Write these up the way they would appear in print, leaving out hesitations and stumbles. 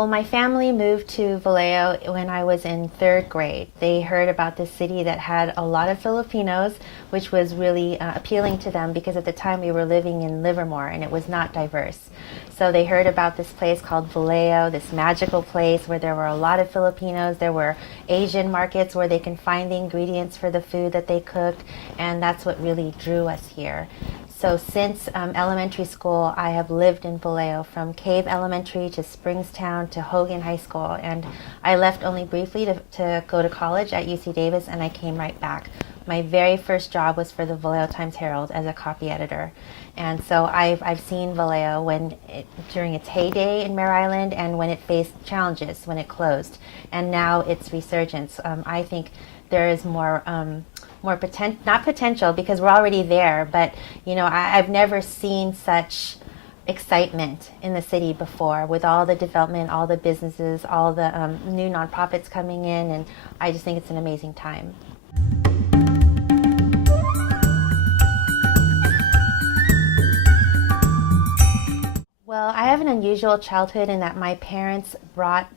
Well, my family moved to Vallejo when I was in third grade. They heard about this city that had a lot of Filipinos, which was really appealing to them because at the time we were living in Livermore and it was not diverse. So they heard about this place called Vallejo, this magical place where there were a lot of Filipinos. There were Asian markets where they can find the ingredients for the food that they cooked, and that's what really drew us here. So since elementary school, I have lived in Vallejo, from Cave Elementary to Springstown to Hogan High School. And I left only briefly to go to college at UC Davis, and I came right back. My very first job was for the Vallejo Times-Herald as a copy editor. And so I've seen Vallejo during its heyday in Mare Island and when it faced challenges, when it closed. And now its resurgence. I think there is more potential, not potential because we're already there, but I've never seen such excitement in the city before with all the development, all the businesses, all the new nonprofits coming in, and I just think it's an amazing time. Well, I have an unusual childhood in that my parents brought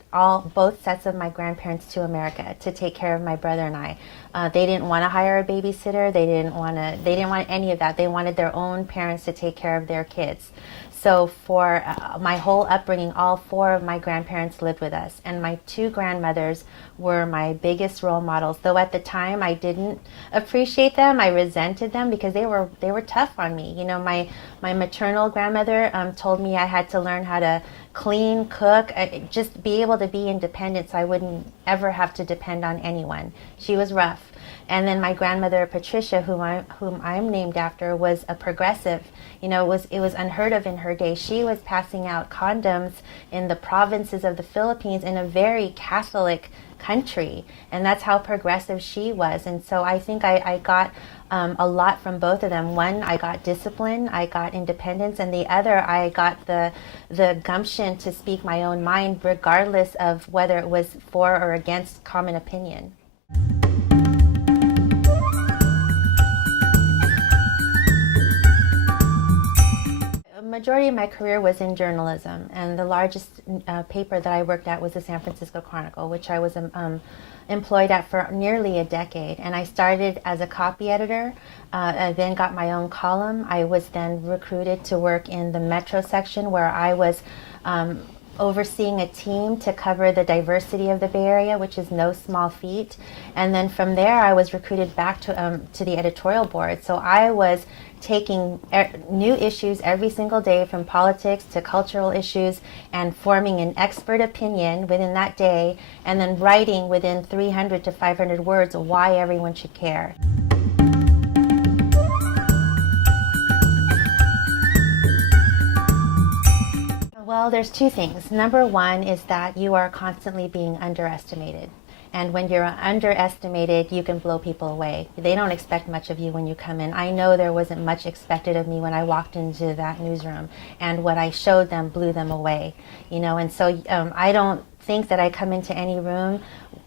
both sets of my grandparents to America to take care of my brother and I. They didn't want to hire a babysitter. They didn't want any of that. They wanted their own parents to take care of their kids. So for my whole upbringing, all four of my grandparents lived with us, and my two grandmothers were my biggest role models. Though at the time I didn't appreciate them, I resented them because they were tough on me. My maternal grandmother told me I had to learn how to clean, cook, just be able to be independent so I wouldn't ever have to depend on anyone. She was rough. And then my grandmother Patricia, whom I'm named after, was a progressive. It was unheard of in her day. She was passing out condoms in the provinces of the Philippines in a very Catholic country, and that's how progressive she was. And so I think I got a lot from both of them. One, I got discipline, I got independence, and the other, I got the gumption to speak my own mind regardless of whether it was for or against common opinion. Majority of my career was in journalism, and the largest paper that I worked at was the San Francisco Chronicle, which I was employed at for nearly a decade. And I started as a copy editor. I then got my own column. I was then recruited to work in the Metro section, where I was overseeing a team to cover the diversity of the Bay Area, which is no small feat. And then from there, I was recruited back to the editorial board. So I was taking new issues every single day, from politics to cultural issues, and forming an expert opinion within that day, and then writing within 300 to 500 words why everyone should care. Well, there's two things. Number one is that you are constantly being underestimated. And when you're underestimated, you can blow people away. They don't expect much of you when you come in. I know there wasn't much expected of me when I walked into that newsroom, and what I showed them blew them away. And so I don't think that I come into any room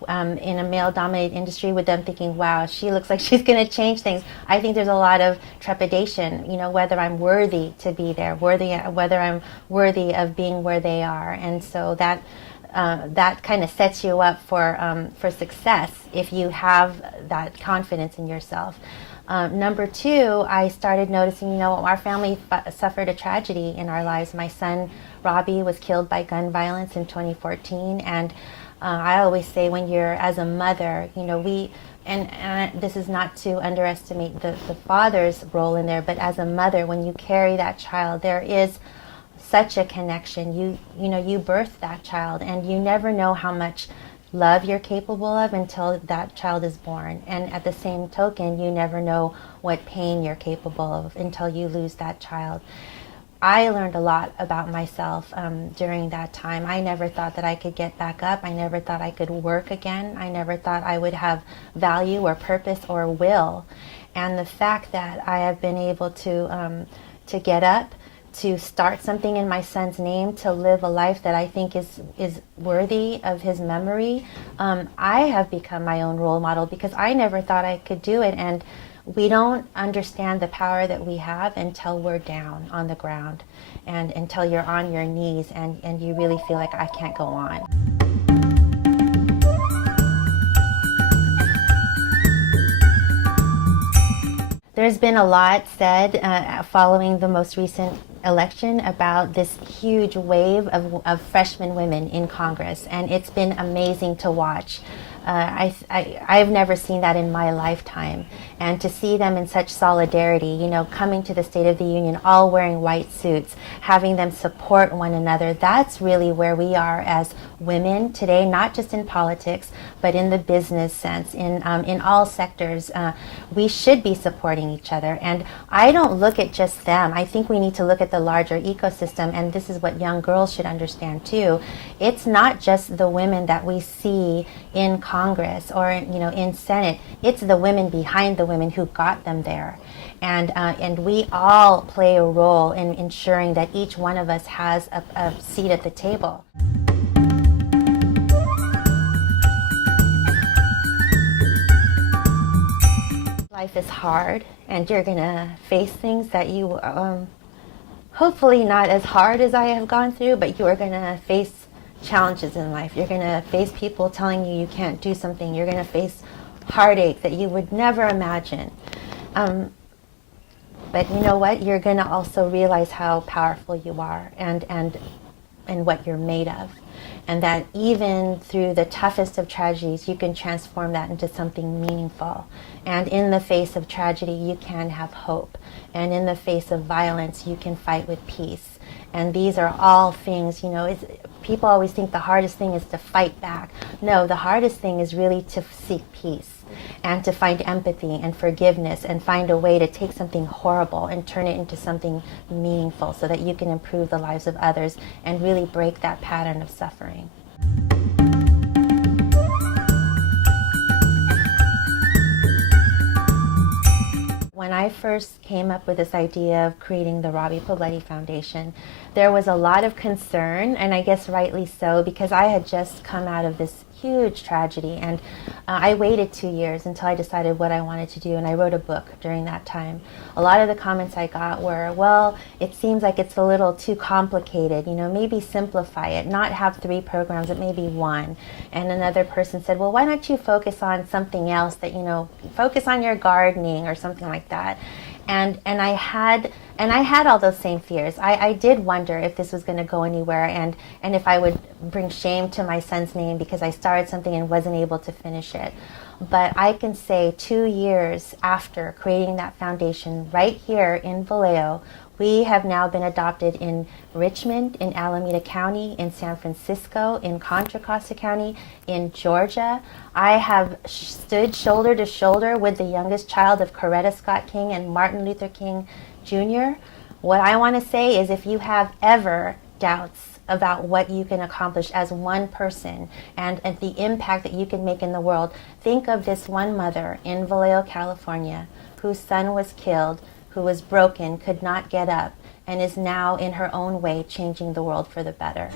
in a male-dominated industry with them thinking, wow, she looks like she's going to change things. I think there's a lot of trepidation, whether I'm worthy to be there, whether I'm worthy of being where they are. And so that kind of sets you up for success if you have that confidence in yourself. Number two, I started noticing, our family suffered a tragedy in our lives. My son, Robbie, was killed by gun violence in 2014. And I always say, when you're, as a mother, and this is not to underestimate the father's role in there, but as a mother, when you carry that child, there is such a connection. You birth that child, and you never know how much love you're capable of until that child is born. And at the same token, you never know what pain you're capable of until you lose that child. I learned a lot about myself during that time. I never thought that I could get back up. I never thought I could work again. I never thought I would have value or purpose or will. And the fact that I have been able to get up, to start something in my son's name, to live a life that I think is worthy of his memory, I have become my own role model because I never thought I could do it. And we don't understand the power that we have until we're down on the ground and until you're on your knees and you really feel like, I can't go on. There's been a lot said following the most recent election about this huge wave of freshman women in Congress, and it's been amazing to watch. I've never seen that in my lifetime, and to see them in such solidarity, you know, coming to the State of the Union, all wearing white suits, having them support one another, that's really where we are as women today, not just in politics, but in the business sense, in all sectors. We should be supporting each other, and I don't look at just them. I think we need to look at the larger ecosystem, and this is what young girls should understand too. It's not just the women that we see in Congress or in Senate. It's the women behind the women who got them there, and we all play a role in ensuring that each one of us has a seat at the table. Life is hard, and you're gonna face things that you hopefully not as hard as I have gone through, but you are gonna face challenges in life. You're going to face people telling you you can't do something. You're going to face heartache that you would never imagine. But you know what? You're going to also realize how powerful you are and what you're made of. And that even through the toughest of tragedies, you can transform that into something meaningful. And in the face of tragedy, you can have hope. And in the face of violence, you can fight with peace. And these are all things, people always think the hardest thing is to fight back. No, the hardest thing is really to seek peace and to find empathy and forgiveness and find a way to take something horrible and turn it into something meaningful so that you can improve the lives of others and really break that pattern of suffering. When I first came up with this idea of creating the Robbie Poblete Foundation, there was a lot of concern, and I guess rightly so, because I had just come out of this huge tragedy, and I waited 2 years until I decided what I wanted to do, and I wrote a book during that time. A lot of the comments I got were, well, it seems like it's a little too complicated, maybe simplify it, not have 3 programs, but maybe 1. And another person said, well, why don't you focus on something else that, focus on your gardening or something like that. And I had all those same fears. I did wonder if this was going to go anywhere and if I would bring shame to my son's name because I started something and wasn't able to finish it. But I can say 2 years after creating that foundation right here in Vallejo, we have now been adopted in Richmond, in Alameda County, in San Francisco, in Contra Costa County, in Georgia. I have stood shoulder to shoulder with the youngest child of Coretta Scott King and Martin Luther King Jr. What I want to say is if you have ever doubts about what you can accomplish as one person and the impact that you can make in the world, think of this one mother in Vallejo, California, whose son was killed, who was broken, could not get up, and is now in her own way changing the world for the better.